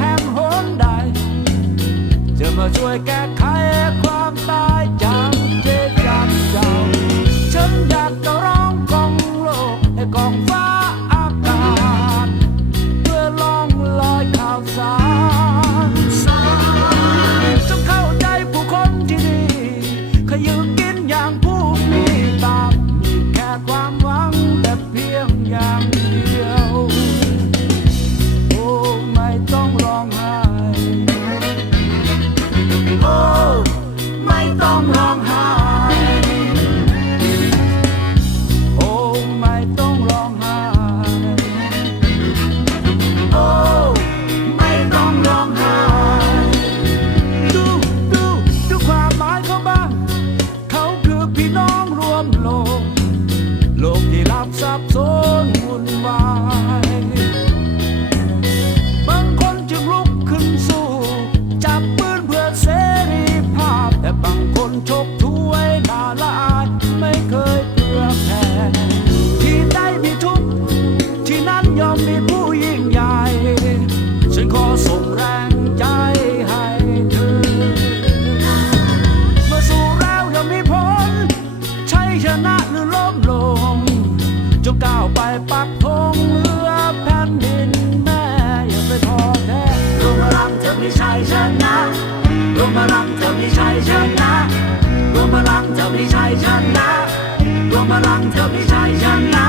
แห่งหนใดจะมาช่วยแก้ไขความตายจากเจจำเจ้าฉันอยากจะร้องกองโลกให้กองฟ้าอากาศเพื่อล่องลอยข่าวสารจงเข้าใจผู้คนที่นี่ขยืนกินอย่างผู้มีตามีแค่ความหวังแต่เพียงอย่างเดียวโอ้ไม่ต้องร้องไห้โอ้ไม่ต้องร้องไห้โอ้ไม่ต้องร้องไห้โอ้ไม่ต้องร้องไห้ดูความหมายเขาบ้างเขาคือพี่น้องรวมโลกที่รับสับสนวุ่นวายบางคนจึงลุกขึ้นสู้จับปืนเพื่อเสรีภาพแต่บางคนชกถ้วยหน้าละอายไม่เคยเพื่อแพ้ที่ใดมีทุกข์ที่นั้นยอมมีผู้ยิ่งใหญ่ฉันขอส่งแรงใจให้เธอเมื่อสู้แล้วย่อมมีผลชัยชนะหรือล้มลงจงก้าวไปปักธงเหนือแผ่นดินแม่อย่าไปท้อแท้รวมพลังเธอมีชัยชนะรวมพลังเธอมีชัยชนะรวมพลังเธอมีชัยชนะรวมพลังเธอมีชัยชนะ